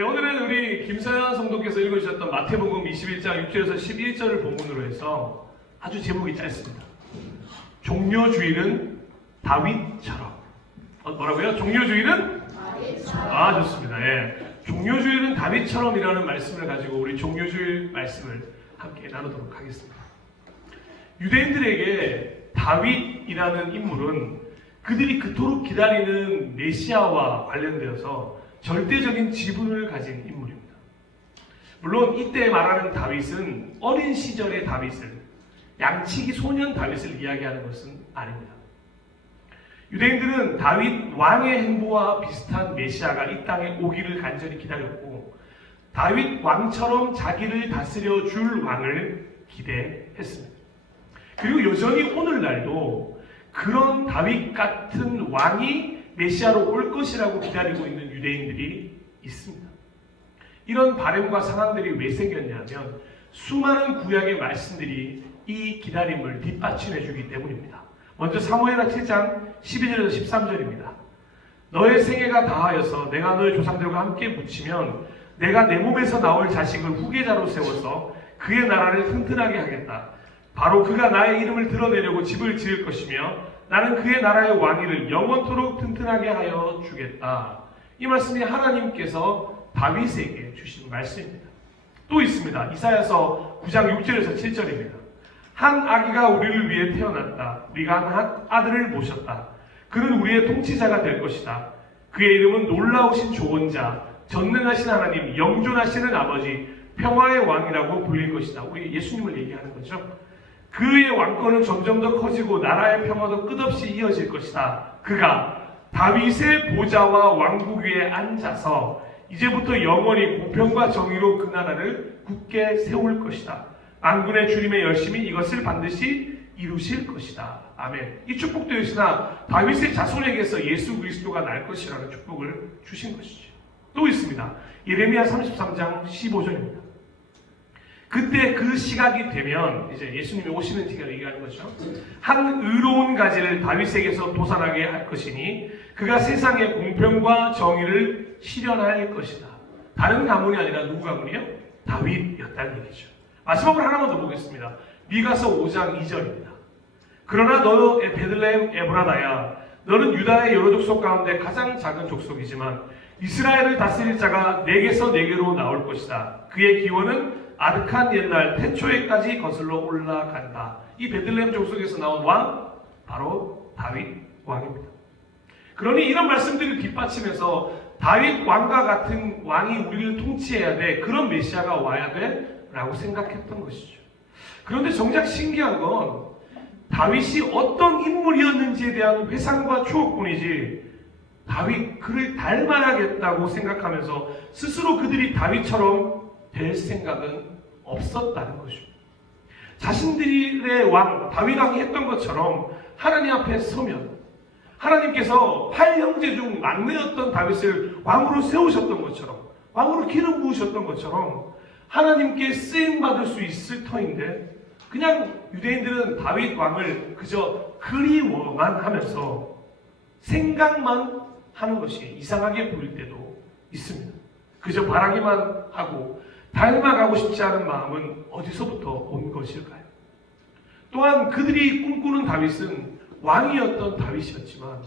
네, 오늘은 우리 김서연 성도께서 읽어주셨던 마태복음 21장 6절에서 11절을 본문으로 해서 아주 제목이 짧습니다. 종려주일은 다윗처럼. 뭐라고요? 종려주일은? 다윗처럼. 좋습니다. 예. 종려주일은 다윗처럼이라는 말씀을 가지고 우리 종려주일 말씀을 함께 나누도록 하겠습니다. 유대인들에게 다윗이라는 인물은 그들이 그토록 기다리는 메시아와 관련되어서 절대적인 지분을 가진 인물입니다. 물론 이때 말하는 다윗은 어린 시절의 다윗을, 양치기 소년 다윗을 이야기하는 것은 아닙니다. 유대인들은 다윗 왕의 행보와 비슷한 메시아가 이 땅에 오기를 간절히 기다렸고 다윗 왕처럼 자기를 다스려 줄 왕을 기대했습니다. 그리고 여전히 오늘날도 그런 다윗 같은 왕이 메시아로 올 것이라고 기다리고 있는 유대인들이 있습니다. 이런 바램과 상황들이 왜 생겼냐면 수많은 구약의 말씀들이 이 기다림을 뒷받침해 주기 때문입니다. 먼저 사무엘하 7장 12절에서 13절입니다. 너의 생애가 다하여서 내가 너의 조상들과 함께 묻히면 내가 내 몸에서 나올 자식을 후계자로 세워서 그의 나라를 튼튼하게 하겠다. 바로 그가 나의 이름을 드러내려고 집을 지을 것이며 나는 그의 나라의 왕위를 영원토록 튼튼하게 하여 주겠다. 이 말씀이 하나님께서 다윗에게 주신 말씀입니다. 또 있습니다. 이사야서 9장 6절에서 7절입니다. 한 아기가 우리를 위해 태어났다. 우리가 한 아들을 모셨다. 그는 우리의 통치자가 될 것이다. 그의 이름은 놀라우신 조언자, 전능하신 하나님, 영존하시는 아버지, 평화의 왕이라고 불릴 것이다. 우리 예수님을 얘기하는 거죠. 그의 왕권은 점점 더 커지고 나라의 평화도 끝없이 이어질 것이다. 그가 다윗의 보좌와 왕국 위에 앉아서 이제부터 영원히 공평과 정의로 그 나라를 굳게 세울 것이다. 만군의 주님의 열심히 이것을 반드시 이루실 것이다. 아멘. 이 축복도 역시나 다윗의 자손에게서 예수 그리스도가 날 것이라는 축복을 주신 것이죠. 또 있습니다. 예레미야 33장 15절입니다. 그때 그 시각이 되면 이제 예수님이 오시는 시간을 얘기하는 거죠. 한 의로운 가지를 다윗에게서 도산하게 할 것이니 그가 세상의 공평과 정의를 실현할 것이다. 다른 가문이 아니라 누구 가문이요? 다윗이었다는 얘기죠. 마지막으로 하나만 더 보겠습니다. 미가서 5장 2절입니다. 그러나 너 베들레헴 에브라다야, 너는 유다의 여러 족속 가운데 가장 작은 족속이지만 이스라엘을 다스릴 자가 내게서 내게로 나올 것이다. 그의 기원은 아득한 옛날 태초에까지 거슬러 올라간다. 이 베들레헴 족속에서 나온 왕, 바로 다윗 왕입니다. 그러니 이런 말씀들을 뒷받침해서 다윗 왕과 같은 왕이 우리를 통치해야 돼, 그런 메시아가 와야 돼 라고 생각했던 것이죠. 그런데 정작 신기한 건 다윗이 어떤 인물이었는지에 대한 회상과 추억뿐이지 다윗 그를 닮아야겠다고 생각하면서 스스로 그들이 다윗처럼 될 생각은 없었다는 것입니다. 자신들의 왕 다윗 왕이 했던 것처럼 하나님 앞에 서면 하나님께서 8형제 중 막내였던 다윗을 왕으로 세우셨던 것처럼, 왕으로 기름 부으셨던 것처럼 하나님께 쓰임받을 수 있을 터인데 그냥 유대인들은 다윗 왕을 그저 그리워만 하면서 생각만 하는 것이 이상하게 보일 때도 있습니다. 그저 바라기만 하고 닮아가고 싶지 않은 마음은 어디서부터 온 것일까요? 또한 그들이 꿈꾸는 다윗은 왕이었던 다윗이었지만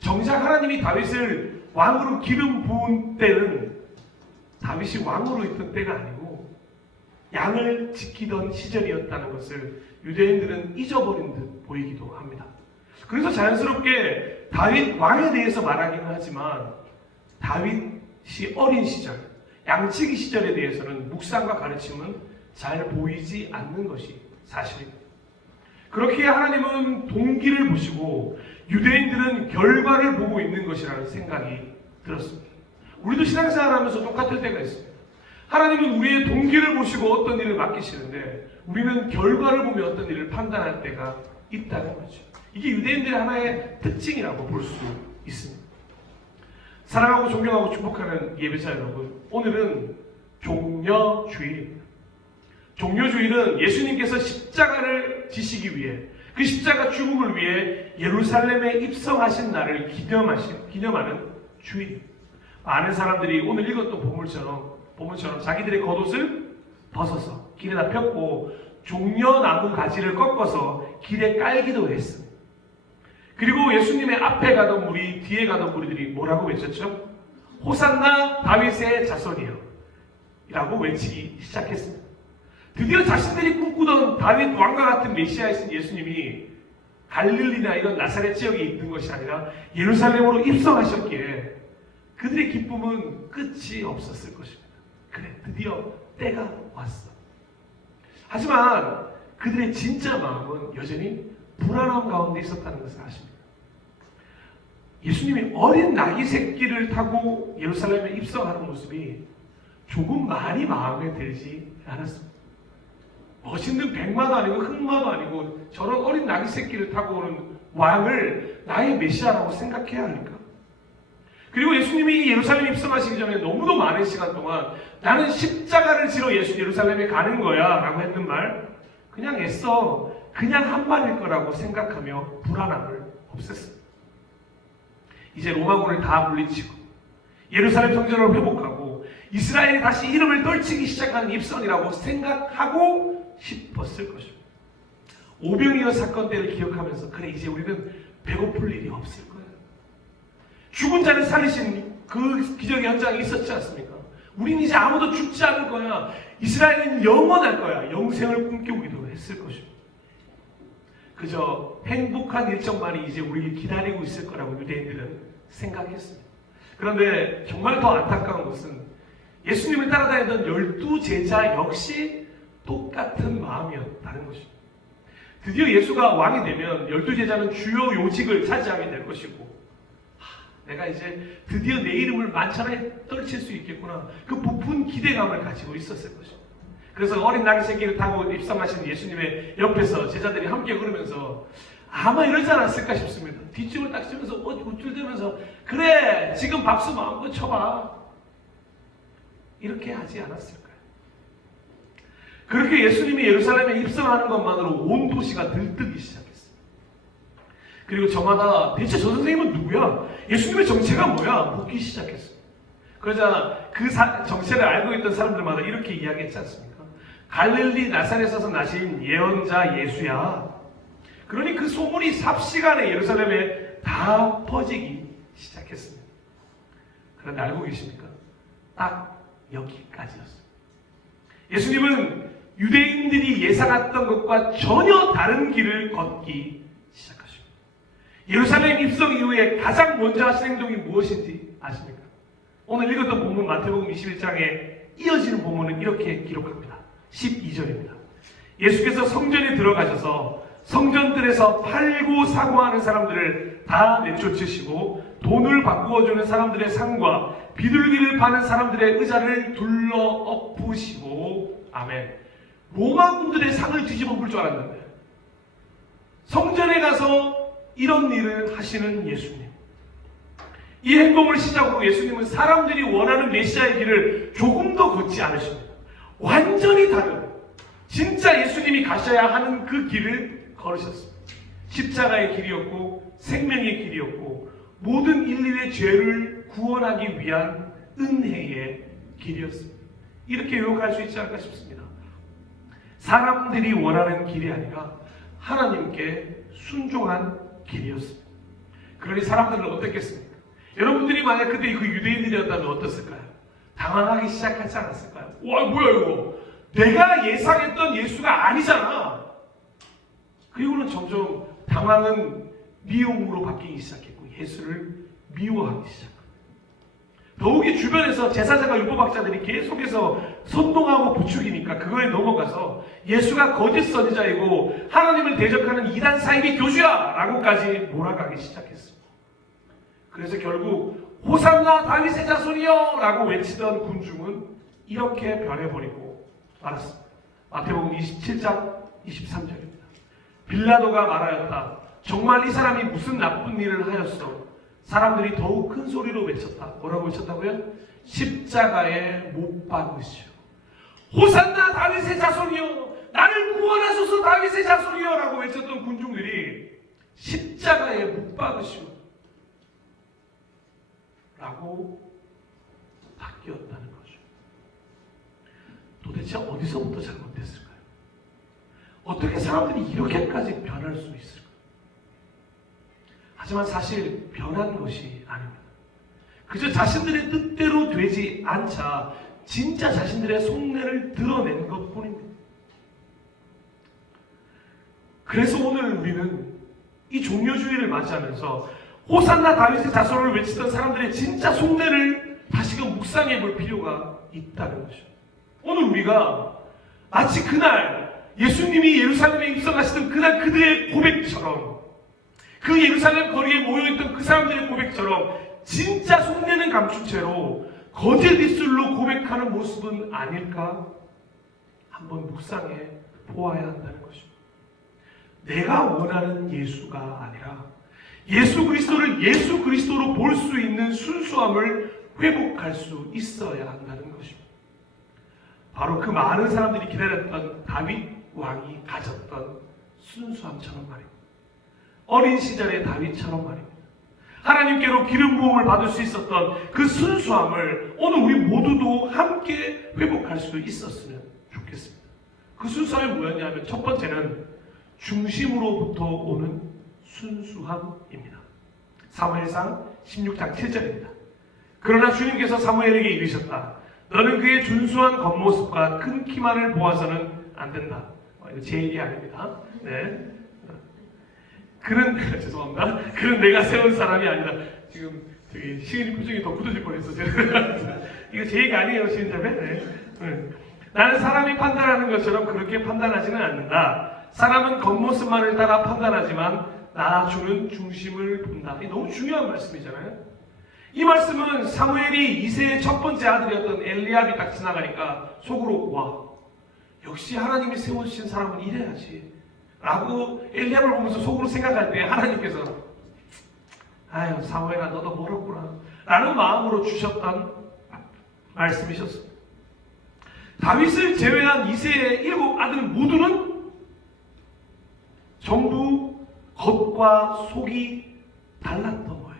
정작 하나님이 다윗을 왕으로 기름 부은 때는 다윗이 왕으로 있던 때가 아니고 양을 지키던 시절이었다는 것을 유대인들은 잊어버린 듯 보이기도 합니다. 그래서 자연스럽게 다윗 왕에 대해서 말하기는 하지만 다윗이 어린 시절, 양치기 시절에 대해서는 묵상과 가르침은 잘 보이지 않는 것이 사실입니다. 그렇게 하나님은 동기를 보시고 유대인들은 결과를 보고 있는 것이라는 생각이 들었습니다. 우리도 신앙생활하면서 똑같을 때가 있습니다. 하나님은 우리의 동기를 보시고 어떤 일을 맡기시는데 우리는 결과를 보며 어떤 일을 판단할 때가 있다는 거죠. 이게 유대인들의 하나의 특징이라고 볼 수 있습니다. 사랑하고 존경하고 축복하는 예배자 여러분, 오늘은 종려주일입니다. 종려주일은 예수님께서 십자가를 지시기 위해, 그 십자가 죽음을 위해 예루살렘에 입성하신 날을 기념하는 주일입니다. 많은 사람들이 오늘 읽었던 본문처럼 자기들의 겉옷을 벗어서 길에다 폈고 종려나무 가지를 꺾어서 길에 깔기도 했습니다. 그리고 예수님의 앞에 가던 무리, 뒤에 가던 무리들이 뭐라고 외쳤죠? 호산나 다윗의 자손이여 라고 외치기 시작했습니다. 드디어 자신들이 꿈꾸던 다윗 왕과 같은 메시아이신 예수님이 갈릴리나 이런 나사렛 지역에 있는 것이 아니라 예루살렘으로 입성하셨기에 그들의 기쁨은 끝이 없었을 것입니다. 그래, 드디어 때가 왔어. 하지만 그들의 진짜 마음은 여전히 불안함 가운데 있었다는 것을 아십니다. 예수님이 어린 나귀 새끼를 타고 예루살렘에 입성하는 모습이 조금 많이 마음에 들지 않았습니다. 멋있는 백마도 아니고 흑마도 아니고 저런 어린 나귀 새끼를 타고 오는 왕을 나의 메시아라고 생각해야 합니까? 그리고 예수님이 예루살렘에 입성하시기 전에 너무도 많은 시간 동안 나는 십자가를 지러 예루살렘에 가는 거야 라고 했는 말, 그냥 애써 그냥 한 말일 거라고 생각하며 불안함을 없앴습니다. 이제 로마군을 다 물리치고 예루살렘 성전을 회복하고 이스라엘이 다시 이름을 떨치기 시작하는 입성이라고 생각하고 싶었을 것입니다. 오병이어 사건 때를 기억하면서 그래, 이제 우리는 배고플 일이 없을 거야. 죽은 자를 살리신 그 기적의 현장이 있었지 않습니까? 우린 이제 아무도 죽지 않을 거야. 이스라엘은 영원할 거야. 영생을 꿈꾸기도 했을 것입니다. 그저 행복한 일정만이 이제 우리를 기다리고 있을 거라고 유대인들은 생각했습니다. 그런데 정말 더 안타까운 것은 예수님을 따라다니던 12제자 역시 똑같은 마음이었다는 것입니다. 드디어 예수가 왕이 되면 12제자는 주요 요직을 차지하게 될 것이고, 내가 이제 드디어 내 이름을 만천하에 떨칠 수 있겠구나, 그 부푼 기대감을 가지고 있었을 것입니다. 그래서 어린 나귀 새끼를 타고 입성하신 예수님의 옆에서 제자들이 함께 걸으면서 아마 이러지 않았을까 싶습니다. 뒷짐을 딱 치면서 우쭐대면서 그래, 지금 박수 마음껏 쳐봐, 이렇게 하지 않았을까요? 그렇게 예수님이 예루살렘에 입성하는 것만으로 온 도시가 들뜨기 시작했어요. 그리고 저마다 대체 저 선생님은 누구야? 예수님의 정체가 뭐야? 묻기 시작했어요. 그러자 그 정체를 알고 있던 사람들마다 이렇게 이야기했지 않습니까? 갈릴리 나사렛에서 나신 예언자 예수야. 그러니 그 소문이 삽시간에 예루살렘에 다 퍼지기 시작했습니다. 그런데 알고 계십니까? 딱 여기까지였어요. 예수님은 유대인들이 예상했던 것과 전혀 다른 길을 걷기 시작하십니다. 예루살렘 입성 이후에 가장 먼저 하신 행동이 무엇인지 아십니까? 오늘 읽었던 본문 마태복음 21장에 이어지는 본문은 이렇게 기록합니다. 12절입니다. 예수께서 성전에 들어가셔서 성전들에서 팔고 사고하는 사람들을 다 내쫓으시고 돈을 바꾸어주는 사람들의 상과 비둘기를 파는 사람들의 의자를 둘러 엎으시고, 아멘. 로마군들의 상을 뒤집어 볼 줄 알았는데 성전에 가서 이런 일을 하시는 예수님. 이 행동을 시작으로 예수님은 사람들이 원하는 메시아의 길을 조금 더 걷지 않으십니다. 완전히 다른, 진짜 예수님이 가셔야 하는 그 길을 걸으셨습니다. 십자가의 길이었고 생명의 길이었고 모든 인류의 죄를 구원하기 위한 은혜의 길이었습니다. 이렇게 요약할 수 있지 않을까 싶습니다. 사람들이 원하는 길이 아니라 하나님께 순종한 길이었습니다. 그러니 사람들은 어땠겠습니까? 여러분들이 만약 그때 그 유대인들이었다면 어땠을까요? 당황하기 시작하지 않았을까요? 와, 뭐야 이거, 내가 예상했던 예수가 아니잖아. 그리고는 점점 당황은 미움으로 바뀌기 시작했고 예수를 미워하기 시작합니다. 더욱이 주변에서 제사장과 율법학자들이 계속해서 선동하고 부추기니까 그거에 넘어가서 예수가 거짓 선지자이고 하나님을 대적하는 이단 사이비 교주야 라고까지 몰아가기 시작했습니다. 그래서 결국 호산나 다윗의 자손이여 라고 외치던 군중은 이렇게 변해버리고 말았습니다. 마태복음 27장 23절입니다. 빌라도가 말하였다. 정말 이 사람이 무슨 나쁜 일을 하였어? 사람들이 더욱 큰 소리로 외쳤다. 뭐라고 외쳤다고요? 십자가에 못 박으시오. 호산나 다윗의 자손이여, 나를 구원하소서 다윗의 자손이여 라고 외쳤던 군중들이 십자가에 못 박으시오 라고 바뀌었다는 거죠. 도대체 어디서부터 잘못됐을까요? 어떻게 사람들이 이렇게까지 변할 수 있을까요? 하지만 사실 변한 것이 아닙니다. 그저 자신들의 뜻대로 되지 않자 진짜 자신들의 속내를 드러낸 것뿐입니다. 그래서 오늘 우리는 이 종려주의를 맞이하면서 호산나 다윗의 자손을 외치던 사람들의 진짜 속내를 다시금 묵상해 볼 필요가 있다는 거죠. 오늘 우리가 마치 그날 예수님이 예루살렘에 입성하시던 그날 그들의 고백처럼, 그 예루살렘 거리에 모여있던 그 사람들의 고백처럼 진짜 속내는 감춘 채로 거짓 입술로 고백하는 모습은 아닐까 한번 묵상해 보아야 한다는 것입니다. 내가 원하는 예수가 아니라 예수 그리스도를 예수 그리스도로 볼 수 있는 순수함을 회복할 수 있어야 한다는 것입니다. 바로 그 많은 사람들이 기다렸던 다윗 왕이 가졌던 순수함처럼 말입니다. 어린 시절의 다윗처럼 말입니다. 하나님께로 기름 부음을 받을 수 있었던 그 순수함을 오늘 우리 모두도 함께 회복할 수 있었으면 좋겠습니다. 그 순수함이 뭐였냐면 첫 번째는 중심으로부터 오는 순수함입니다. 사무엘상 16장 7절입니다. 그러나 주님께서 사무엘에게 이르셨다. 너는 그의 준수한 겉모습과 큰 키만을 보아서는 안 된다. 이거 제 얘기 아닙니다. 네. 그는 죄송합니다. 그는 내가 세운 사람이 아니다. 지금 저기 시은이 표정이 더 굳어질 뻔했어. 이거 제 얘기 아니에요, 시은자매. 네. 나는 사람이 판단하는 것처럼 그렇게 판단하지는 않는다. 사람은 겉모습만을 따라 판단하지만 나 주는 중심을 본다. 이게 너무 중요한 말씀이잖아요. 이 말씀은 사무엘이 이새의 첫 번째 아들이었던 엘리압이 딱 지나가니까 속으로 와, 역시 하나님이 세우신 사람은 이래야지 라고 엘리압을 보면서 속으로 생각할 때 하나님께서 아유 사무엘아 너도 멀었구나 라는 마음으로 주셨던 말씀이셨습니다. 다윗을 제외한 이새의 7 아들 모두는 전부 겉과 속이 달랐던 거예요.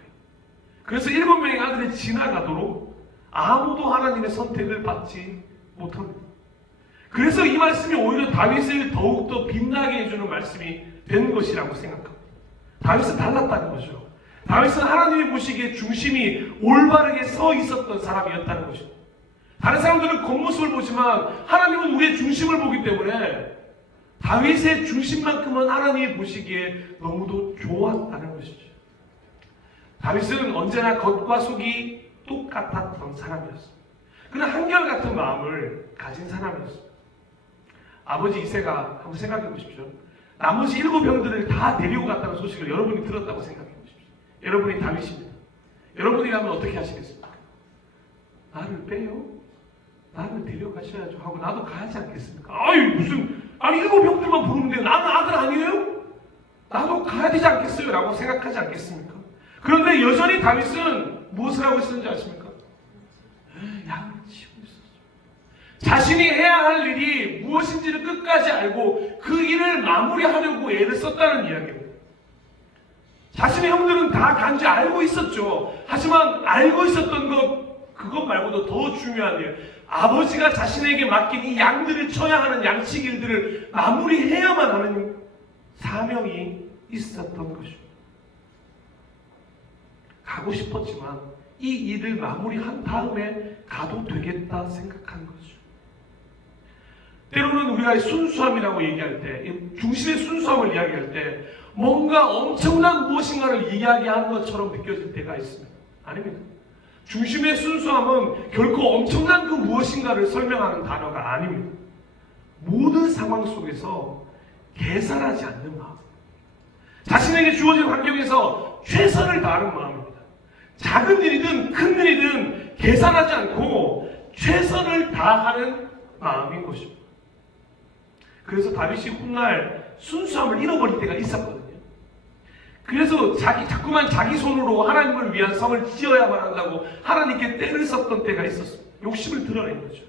그래서 7명의 아들이 지나가도록 아무도 하나님의 선택을 받지 못합니다. 그래서 이 말씀이 오히려 다윗을 더욱더 빛나게 해주는 말씀이 된 것이라고 생각합니다. 다윗은 달랐다는 거죠. 다윗은 하나님이 보시기에 중심이 올바르게 서 있었던 사람이었다는 것입니다. 다른 사람들은 겉모습을 보지만 하나님은 우리의 중심을 보기 때문에 다윗의 중심만큼은 하나님이 보시기에 너무도 좋았다는 것이죠. 다윗은 언제나 겉과 속이 똑같았던 사람이었습니다. 그는 한결같은 마음을 가진 사람이었습니다. 아버지 이새가 한번 생각해 보십시오. 나머지 7병들을 다 데리고 갔다는 소식을 여러분이 들었다고 생각해 보십시오. 여러분이 다윗입니다. 여러분이라면 어떻게 하시겠습니까? 나를 빼요? 나를 데려가셔야죠 하고 나도 가야지 않겠습니까? 아니 7병들만 부르는데 나는 아들 아니에요? 나도 가야 되지 않겠어요? 라고 생각하지 않겠습니까? 그런데 여전히 다윗은 무엇을 하고 있었는지 아십니까? 양을 치고 있었죠. 자신이 해야 할 일이 무엇인지를 끝까지 알고 그 일을 마무리하려고 애를 썼다는 이야기입니다. 자신의 형들은 다 간지 알고 있었죠. 하지만 알고 있었던 그것 말고도 더 중요한 일, 아버지가 자신에게 맡긴 이 양들을 쳐야 하는 양식 일들을 마무리해야만 하는 사명이 있었던 것입니다. 가고 싶었지만 이 일을 마무리한 다음에 가도 되겠다 생각한 거죠. 때로는 우리가 순수함이라고 얘기할 때, 중심의 순수함을 이야기할 때 뭔가 엄청난 무엇인가를 이야기하는 것처럼 느껴질 때가 있습니다. 아닙니다. 중심의 순수함은 결코 엄청난 그 무엇인가를 설명하는 단어가 아닙니다. 모든 상황 속에서 계산하지 않는 마음, 자신에게 주어진 환경에서 최선을 다하는 마음입니다. 작은 일이든 큰 일이든 계산하지 않고 최선을 다하는 마음인 것입니다. 그래서 다윗이 훗날 순수함을 잃어버릴 때가 있었거든요. 그래서 자꾸만 자기 손으로 하나님을 위한 성을 지어야만 한다고 하나님께 떼를 썼던 때가 있었습니다. 욕심을 드러낸 거죠.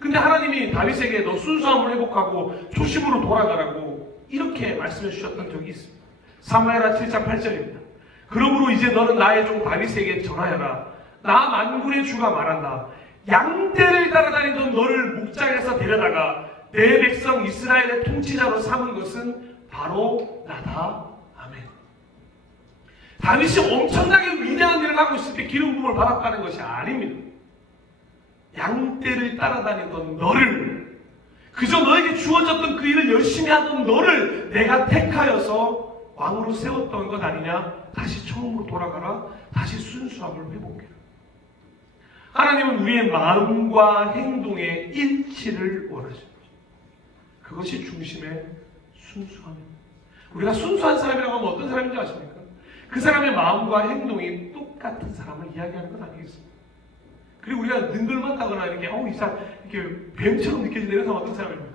근데 하나님이 다윗에게 너 순수함을 회복하고 초심으로 돌아가라고 이렇게 말씀해 주셨던 적이 있습니다. 사무엘하 7장 8절입니다. 그러므로 이제 너는 나의 종 다윗에게 전하여라. 나 만군의 주가 말한다. 양떼를 따라다니던 너를 목장에서 데려다가 내 백성 이스라엘의 통치자로 삼은 것은 바로 나다. 아멘. 다윗이 엄청나게 위대한 일을 하고 있을 때 기름 부음을 받았다는 것이 아닙니다. 양떼를 따라다니던 너를, 그저 너에게 주어졌던 그 일을 열심히 하던 너를 내가 택하여서 왕으로 세웠던 것 아니냐? 다시 처음으로 돌아가라. 다시 순수함을 회복해라. 하나님은 우리의 마음과 행동의 일치를 원하십니다. 그것이 중심의 순수함입니다. 우리가 순수한 사람이라고 하면 어떤 사람인지 아십니까? 그 사람의 마음과 행동이 똑같은 사람을 이야기하는 건 아니겠습니까? 그리고 우리가 능글맞다거나 이렇게 이 사람 이렇게 뱀처럼 느껴지는 이런 사람 어떤 사람입니까?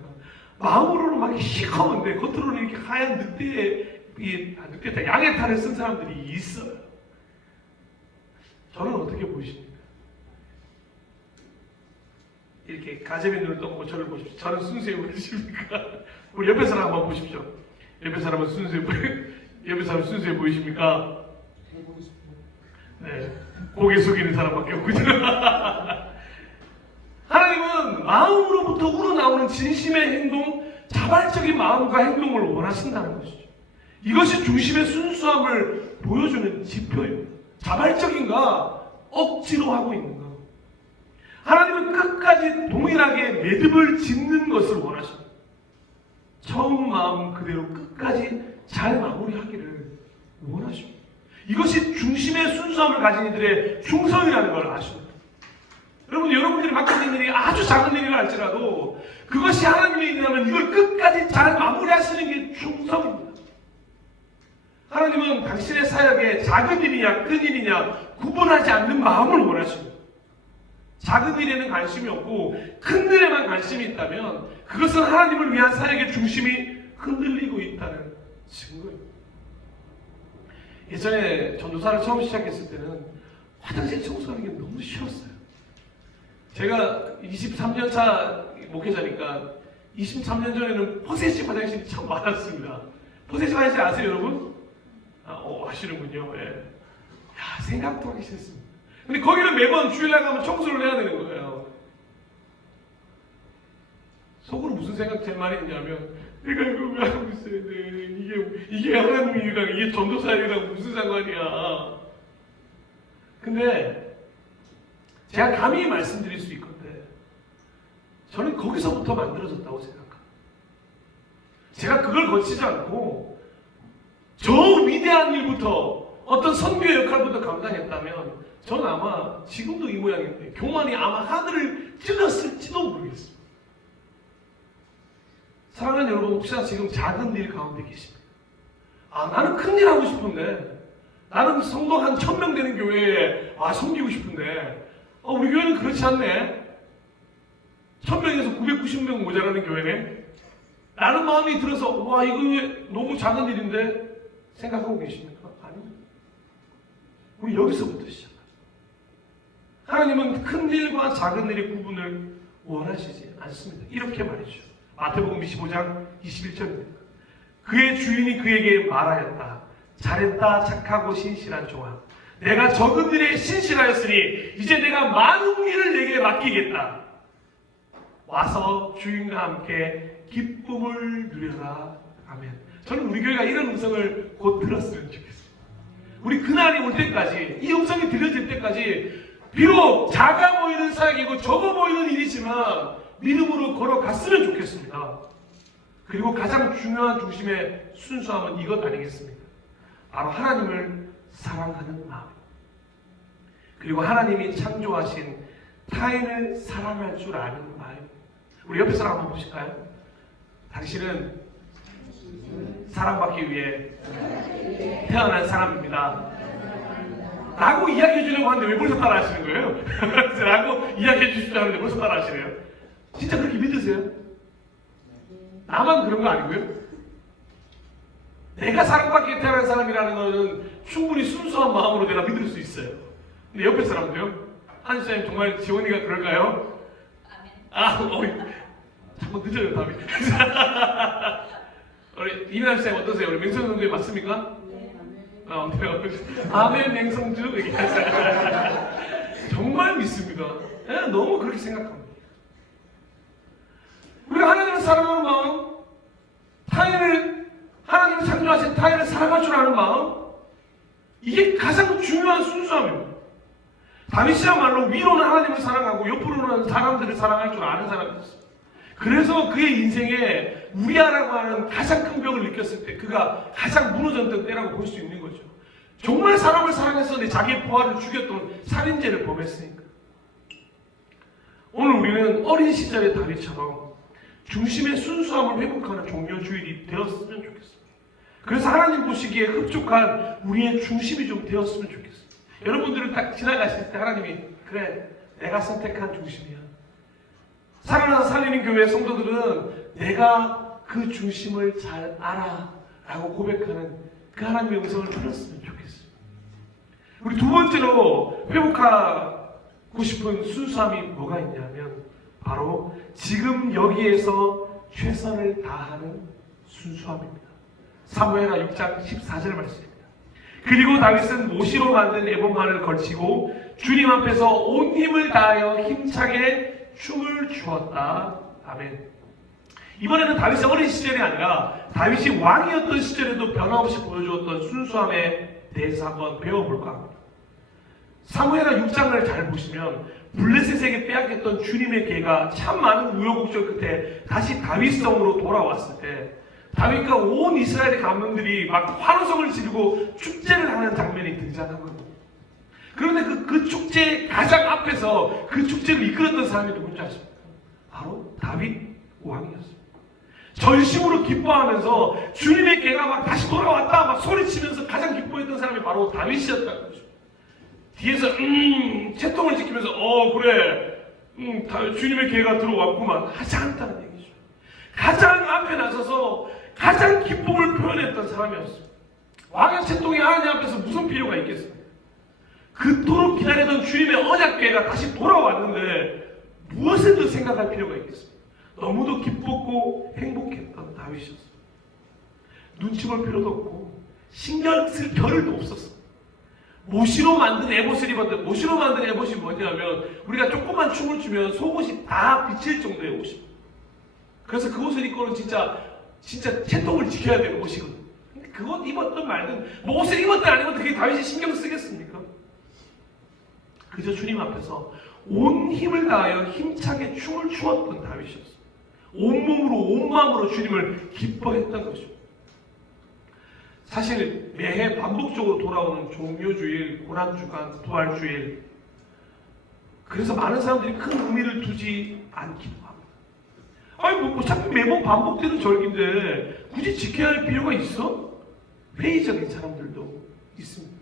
마음으로는 막 시커먼데 겉으로는 이렇게 하얀 늑대 양의 탈을 쓴 사람들이 있어요. 저는 어떻게 보이십니까? 이렇게 가재미 눈을 떠보고 저를 보십시오. 저는 순수해 보이십니까? 우리 옆에 사람 한번 보십시오. 옆에 사람은 옆에 사람 순수해 보이십니까? 네, 고개 숙이는 사람밖에 없거든요. 하나님은 마음으로부터 우러나오는 진심의 행동, 자발적인 마음과 행동을 원하신다는 것이죠. 이것이 중심의 순수함을 보여주는 지표입니다. 자발적인가 억지로 하고 있는가. 하나님은 끝까지 동일하게 매듭을 짓는 것을 원하십니다. 처음 마음 그대로 끝까지 잘 마무리하기를 원하십니다. 이것이 중심의 순수함을 가진 이들의 충성이라는 걸 아십니다. 여러분들이 맡게 된 일이 아주 작은 일이라 할지라도 그것이 하나님의 일이라면 이걸 끝까지 잘 마무리하시는 게 충성입니다. 하나님은 당신의 사역에 작은 일이냐 큰 일이냐 구분하지 않는 마음을 원하십니다. 작은 일에는 관심이 없고 큰 일에만 관심이 있다면 그것은 하나님을 위한 사역의 중심이 흔들리고 있다는 증거입니다. 예전에 전도사를 처음 시작했을 때는 화장실 청소하는 게 너무 싫었어요. 제가 23년 차 목회자니까 23년 전에는 포세식 화장실이 참 많았습니다. 포세식 화장실 아세요, 여러분? 아시는군요. 예. 야, 생각도 하기 싫습니다. 근데 거기는 매번 주일날 가면 청소를 해야 되는 거예요. 속으로 무슨 생각 제일 많이 했냐면 내가 이거 왜 하고 있어야 돼? 이게 하나님 일이랑 이게 전도사 일이랑 무슨 상관이야? 근데 제가 감히 말씀드릴 수 있건데 저는 거기서부터 만들어졌다고 생각합니다. 제가 그걸 거치지 않고 저 위대한 일부터 어떤 선교의 역할부터 감당했다면 저는 아마 지금도 이 모양인데 교만이 아마 하늘을 찔렀을지도 모르겠습니다. 사랑하는 여러분, 혹시나 지금 작은 일 가운데 계십니까? 나는 큰일 하고 싶은데 나는 성도 한 1000명 되는 교회에 섬기고 싶은데 우리 교회는 그렇지 않네. 1000명에서 990명 모자라는 교회네. 라는 마음이 들어서 이거 너무 작은 일인데 생각하고 계십니까? 아닙니다. 우리 여기서부터 시작합니다. 하나님은 큰 일과 작은 일의 구분을 원하시지 않습니다. 이렇게 말해주죠. 마태복음 25장 21절입니다. 그의 주인이 그에게 말하였다. 잘했다 착하고 신실한 종아. 내가 적은 일에 신실하였으니 이제 내가 많은 일을 내게 맡기겠다. 와서 주인과 함께 기쁨을 누려라. 아멘. 저는 우리 교회가 이런 음성을 곧 들었으면 좋겠습니다. 우리 그날이 올 때까지, 이 음성이 들려질 때까지 비록 작아 보이는 사역이고 적어 보이는 일이지만 믿음으로 걸어갔으면 좋겠습니다. 그리고 가장 중요한 중심의 순수함은 이것 아니겠습니까? 바로 하나님을 사랑하는 마음. 그리고 하나님이 창조하신 타인을 사랑할 줄 아는 마음. 우리 옆에 사람 한번 보실까요? 당신은 사랑받기 위해 태어난 사람입니다. 라고 이야기해 주려고 하는데 왜 벌써 따라 하시는 거예요? 라고 이야기해 주시려고 하는데 벌써 따라 하시네요. 진짜 그렇게 믿으세요? 나만 그런 거 아니고요? 내가 사랑받기 위해 태어난 사람이라는 것은 충분히 순수한 마음으로 내가 믿을 수 있어요. 근데 옆에 사람도요? 한수님 정말 지원이가 그럴까요? 자꾸 늦어요, 답이. 우리 이민아 쌤 어떠세요? 우리 맹성 선생님 맞습니까? 네. 아멘 맹성주 얘기하세요. 정말 믿습니다. 너무 그렇게 생각합니다. 우리가 하나님을 사랑하는 마음, 하나님을 창조하신 타인을 사랑할 줄 아는 마음, 이게 가장 중요한 순수함입니다. 다윗이야말로 위로는 하나님을 사랑하고 옆으로는 사람들을 사랑할 줄 아는 사람이었습니다. 그래서 그의 인생에 우리아라고 하는 가장 큰 벽을 느꼈을 때 그가 가장 무너졌던 때라고 볼 수 있는 거죠. 정말 사람을 사랑했었는데 자기의 부하를 죽였던 살인죄를 범했으니까. 오늘 우리는 어린 시절의 다윗처럼 중심의 순수함을 회복하는 종려주일이 되었으면 좋겠습니다. 그래서 하나님 보시기에 흡족한 우리의 중심이 좀 되었으면 좋겠습니다. 여러분들은 딱 지나가실 때 하나님이 그래 내가 선택한 중심이야. 사랑하는 살리는 교회 성도들은 내가 그 중심을 잘 알아 라고 고백하는 그 하나님의 음성을 들었으면 좋겠어요. 우리 두 번째로 회복하고 싶은 순수함이 뭐가 있냐면 바로 지금 여기에서 최선을 다하는 순수함입니다. 사무엘하 6장 14절 말씀입니다. 그리고 다윗은 모시로 만든 에봇만을 걸치고 주님 앞에서 온 힘을 다하여 힘차게 춤을 추었다. 아멘. 이번에는 다윗의 어린 시절이 아니라 다윗이 왕이었던 시절에도 변함없이 보여주었던 순수함에 대해서 한번 배워볼까 합니다. 사무엘하 6장을 잘 보시면 블레셋에게 빼앗겼던 주님의 개가 참 많은 우여곡절 끝에 다시 다윗성으로 돌아왔을 때 다윗과 온 이스라엘의 감독들이 막 환호성을 지르고 축제를 하는 장면이 등장한 겁니다. 그런데 그 축제 가장 앞에서 그 축제를 이끌었던 사람이 누군지 아십니까? 바로 다윗 왕이었습니다. 전심으로 기뻐하면서 주님의 개가 막 다시 돌아왔다 막 소리치면서 가장 기뻐했던 사람이 바로 다윗이었다는 거죠. 뒤에서 채통을 지키면서 그래 주님의 개가 들어왔구만 하지 않다는 얘기죠. 가장 앞에 나서서 가장 기쁨을 표현했던 사람이었습니다. 왕의 채통이 하나님 앞에서 무슨 필요가 있겠습니까? 그토록 기다리던 주님의 언약궤가 다시 돌아왔는데 무엇을 더 생각할 필요가 있겠습니까? 너무도 기뻤고 행복했던 다윗이었습니다. 눈치 볼 필요도 없고 신경 쓸 겨를도 없었습니다. 모시로 만든 에봇을 입었는데 모시로 만든 에봇이 뭐냐면 우리가 조금만 춤을 추면 속옷이 다 비칠 정도의 옷입니다. 그래서 그 옷을 입고는 진짜 채통을 지켜야 되는 옷이거든요. 근데 그 옷 입었든 말든 뭐 옷을 입었든 안 입었든 그게 다윗이 신경 쓰겠습니까? 그저 주님 앞에서 온 힘을 다하여 힘차게 춤을 추었던 다윗이었습니다. 온몸으로 온 마음으로 주님을 기뻐했던 것입니다. 사실 매해 반복적으로 돌아오는 종료주일, 고난주간, 부활주일, 그래서 많은 사람들이 큰 의미를 두지 않기도 합니다. 아니 어차피 매번 반복되는 절기인데 굳이 지켜야 할 필요가 있어? 회의적인 사람들도 있습니다.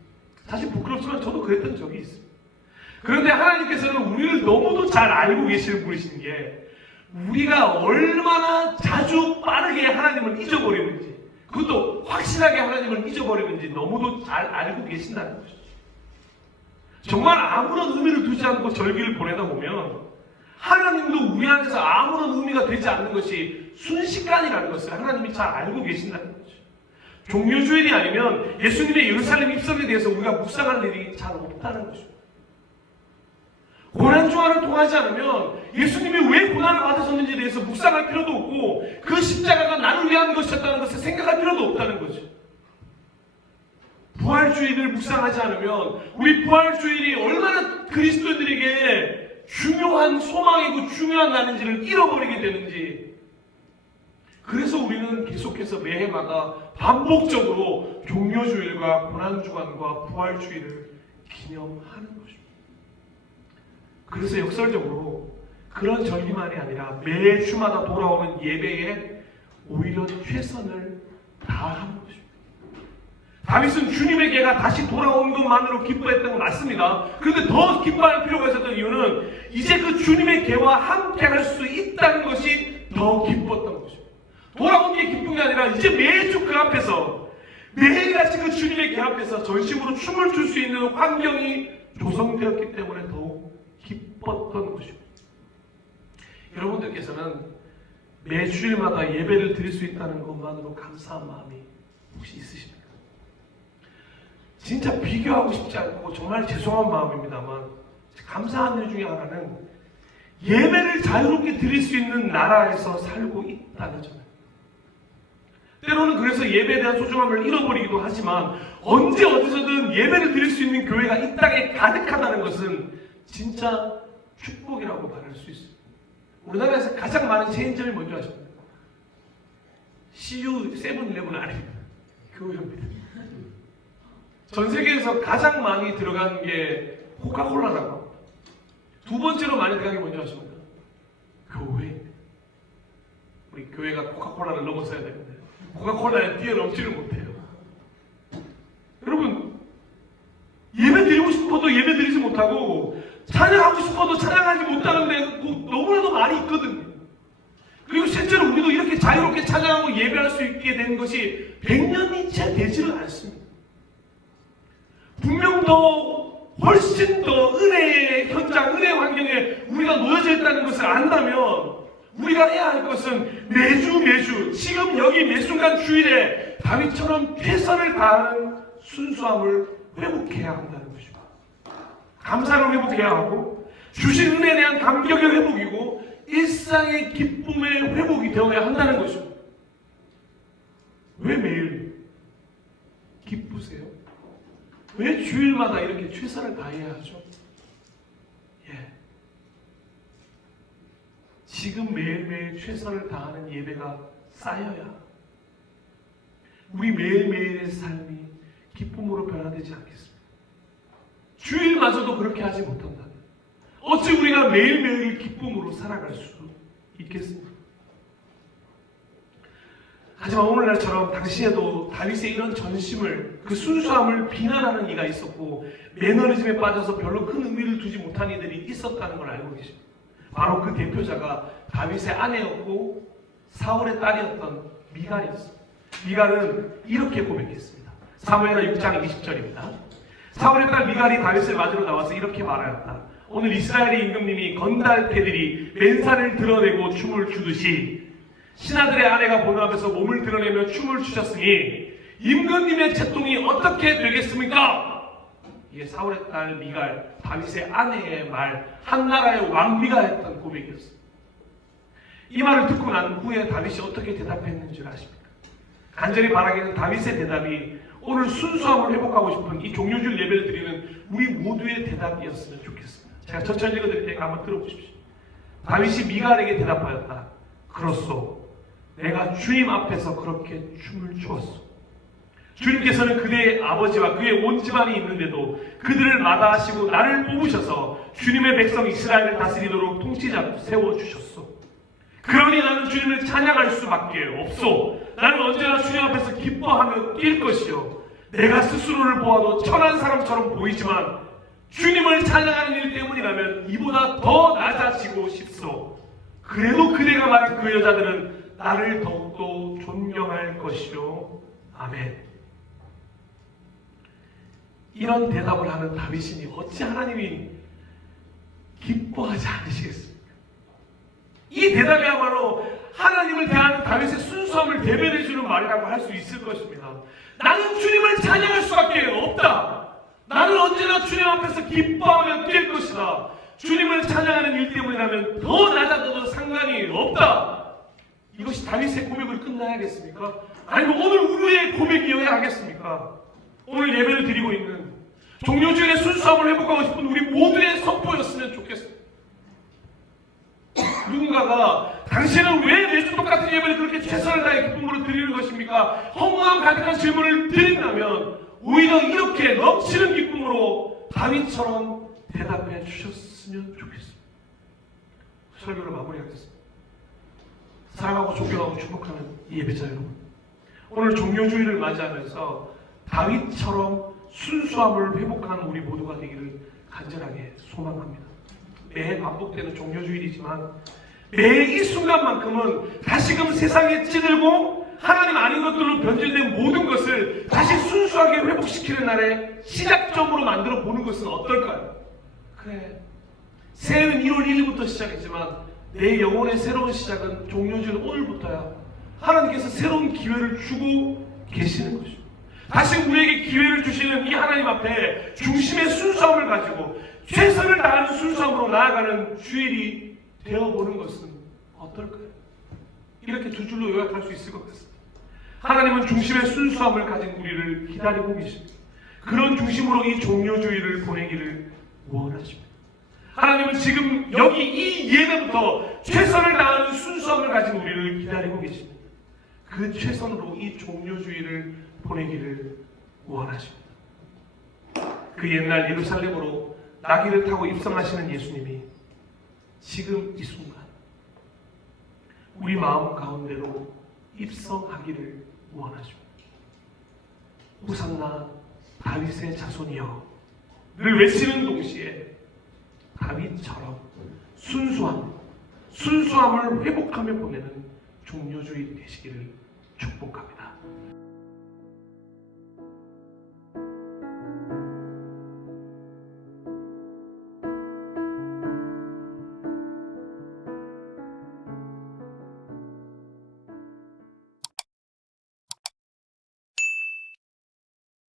사실 부끄럽지만 저도 그랬던 적이 있습니다. 그런데 하나님께서는 우리를 너무도 잘 알고 계시는 분이신 게 우리가 얼마나 자주 빠르게 하나님을 잊어버리는지 그것도 확실하게 하나님을 잊어버리는지 너무도 잘 알고 계신다는 것이죠. 정말 아무런 의미를 두지 않고 절기를 보내다 보면 하나님도 우리 안에서 아무런 의미가 되지 않는 것이 순식간이라는 것을 하나님이 잘 알고 계신다는 거죠. 종료주일이 아니면 예수님의 예루살렘 입성에 대해서 우리가 묵상할 일이 잘 없다는 것이죠. 고난주간을 통하지 않으면 예수님이 왜 고난을 받으셨는지에 대해서 묵상할 필요도 없고 그 십자가가 나를 위한 것이었다는 것을 생각할 필요도 없다는 거죠. 부활주일을 묵상하지 않으면 우리 부활주일이 얼마나 그리스도인들에게 중요한 소망이고 중요한 날인지를 잃어버리게 되는지, 그래서 우리는 계속해서 매해마다 반복적으로 종료주일과 고난주간과 부활주일을 기념하는 것입니다. 그래서 역설적으로 그런 절기만이 아니라 매 주마다 돌아오는 예배에 오히려 최선을 다하는 것입니다. 다윗은 주님의 개가 다시 돌아온 것만으로 기뻐했던 건 맞습니다. 그런데 더 기뻐할 필요가 있었던 이유는 이제 그 주님의 개와 함께 할 수 있다는 것이 더 기뻤던 것입니다. 돌아온 게 기쁜 게 아니라 이제 매주 그 앞에서 매일같이 그 주님의 개 앞에서 전심으로 춤을 출 수 있는 환경이 조성되었기 때문에 더욱 기뻤던 것입니다. 여러분들께서는 매주일마다 예배를 드릴 수 있다는 것만으로 감사한 마음이 혹시 있으십니까? 진짜 비교하고 싶지 않고 정말 죄송한 마음입니다만 감사한 일 중에 하나는 예배를 자유롭게 드릴 수 있는 나라에서 살고 있다는 점. 때로는 그래서 예배에 대한 소중함을 잃어버리기도 하지만 언제 어디서든 예배를 드릴 수 있는 교회가 이 땅에 가득하다는 것은 진짜 축복이라고 말할 수 있습니다. 우리나라에서 가장 많은 체인점이 뭔지 아십니까? CU 세븐일레븐 아닙니다. 교회입니다. 전 세계에서 가장 많이 들어간 게 코카콜라라고 합니다. 두 번째로 많이 들어간 게 뭔지 아십니까? 교회입니다. 우리 교회가 코카콜라를 넘어서야 되는데 코카콜라에 뛰어넘지를 못해요. 여러분, 예배 드리고 싶어도 예배 드리지 못하고 찬양하고 싶어도 찬양하지 못하는 데가 너무나도 많이 있거든요. 그리고 실제로 우리도 이렇게 자유롭게 찬양하고 예배할 수 있게 된 것이 100년이 채 되지를 않습니다. 분명 훨씬 더 은혜의 현장, 은혜의 환경에 우리가 놓여져 있다는 것을 안다면 우리가 해야 할 것은 매주 지금 여기 매 순간 주일에 다윗처럼 최선을 다하는 순수함을 회복해야 한다는 것입니다. 감사를 회복해야 하고 주신 은혜에 대한 감격의 회복이고 일상의 기쁨의 회복이 되어야 한다는 것입니다. 왜 매일 기쁘세요? 왜 주일마다 이렇게 최선을 다해야 하죠? 지금 매일매일 최선을 다하는 예배가 쌓여야 우리 매일매일의 삶이 기쁨으로 변화되지 않겠습니다. 주일마저도 그렇게 하지 못한다면 어찌 우리가 매일매일 기쁨으로 살아갈 수 있겠습니까? 하지만 오늘날처럼 당시에도 다윗의 이런 전심을, 그 순수함을 비난하는 이가 있었고 매너리즘에 빠져서 별로 큰 의미를 두지 못한 이들이 있었다는 걸 알고 계십니다. 바로 그 대표자가 다윗의 아내였고 사울의 딸이었던 미갈이었습니다. 미갈은 이렇게 고백했습니다. 사무엘하 6장 20절입니다. 사울의 딸 미갈이 다윗을 맞으러 나와서 이렇게 말하였다. 오늘 이스라엘의 임금님이 건달패들이 맨살을 드러내고 춤을 추듯이 신하들의 아내가 보는 앞에서 몸을 드러내며 춤을 추셨으니 임금님의 채통이 어떻게 되겠습니까? 이게 사울의 딸 미갈, 다윗의 아내의 말, 한 나라의 왕비가 했던 고백이었습니다. 이 말을 듣고 난 후에 다윗이 어떻게 대답했는지 아십니까? 간절히 바라기는 다윗의 대답이 오늘 순수함을 회복하고 싶은 이 종료주일 예배를 드리는 우리 모두의 대답이었으면 좋겠습니다. 제가 천천히 읽어드릴 테니까 한번 들어보십시오. 다윗이 미갈에게 대답하였다. 그렇소. 내가 주님 앞에서 그렇게 춤을 추었소. 주님께서는 그대의 아버지와 그의 온 집안이 있는데도 그들을 마다하시고 나를 뽑으셔서 주님의 백성 이스라엘을 다스리도록 통치자로 세워주셨소. 그러니 나는 주님을 찬양할 수밖에 없소. 나는 언제나 주님 앞에서 기뻐하며 뛸 것이요. 내가 스스로를 보아도 천한 사람처럼 보이지만 주님을 찬양하는 일 때문이라면 이보다 더 낮아지고 싶소. 그래도 그대가 말한 그 여자들은 나를 더욱더 존경할 것이요. 아멘. 이런 대답을 하는 다윗이니 어찌 하나님이 기뻐하지 않으시겠습니까? 이 대답이야말로 하나님을 대하는 다윗의 순수함을 대변해주는 말이라고 할 수 있을 것입니다. 나는 주님을 찬양할 수밖에 없다. 나는 언제나 주님 앞에서 기뻐하며 뛸 것이다. 주님을 찬양하는 일 때문이라면 더 낮아져도 상관이 없다. 이것이 다윗의 고백을 끝나야겠습니까? 아니면 오늘 우리의 고백이어야 하겠습니까? 오늘 예배를 드리고 있는 종료주일의 순수함을 회복하고 싶은 우리 모두의 선포였으면 좋겠습니다. 누군가가 당신은 왜 매주 똑같은 예배를 그렇게 최선을 다해 기쁨으로 드리는 것입니까? 허무함 가득한 질문을 드린다면 오히려 이렇게 넘치는 기쁨으로 다윗처럼 대답해 주셨으면 좋겠습니다. 설교를 마무리하겠습니다. 사랑하고 존경하고 축복하는 이 예배자 여러분, 오늘 종료주일을 맞이하면서 다윗처럼 순수함을 회복하는 우리 모두가 되기를 간절하게 소망합니다. 매해 반복되는 종료주일이지만 매 이 순간만큼은 다시금 세상에 찌들고 하나님 아닌 것들로 변질된 모든 것을 다시 순수하게 회복시키는 날의 시작점으로 만들어 보는 것은 어떨까요? 그래, 새해는 1월 1일부터 시작했지만 내 영혼의 새로운 시작은 종료주일 오늘부터야. 하나님께서 새로운 기회를 주고 계시는 것입니다. 다시 우리에게 기회를 주시는 이 하나님 앞에 중심의 순수함을 가지고 최선을 다하는 순수함으로 나아가는 주일이 되어보는 것은 어떨까요? 이렇게 두 줄로 요약할 수 있을 것 같습니다. 하나님은 중심의 순수함을 가진 우리를 기다리고 계십니다. 그런 중심으로 이 종료주의를 보내기를 원하십니다. 하나님은 지금 여기 이 예배부터 최선을 다하는 순수함을 가진 우리를 기다리고 계십니다. 그 최선으로 이 종료주의를 보내기를 원하십니다. 그 옛날 예루살렘으로 나귀를 타고 입성하시는 예수님이 지금 이 순간 우리 마음 가운데로 입성하기를 원하십니다. 호산나 다윗의 자손이여 를 외치는 동시에 다윗처럼 순수함을 회복하며 보내는 종료주의 되시기를 축복합니다.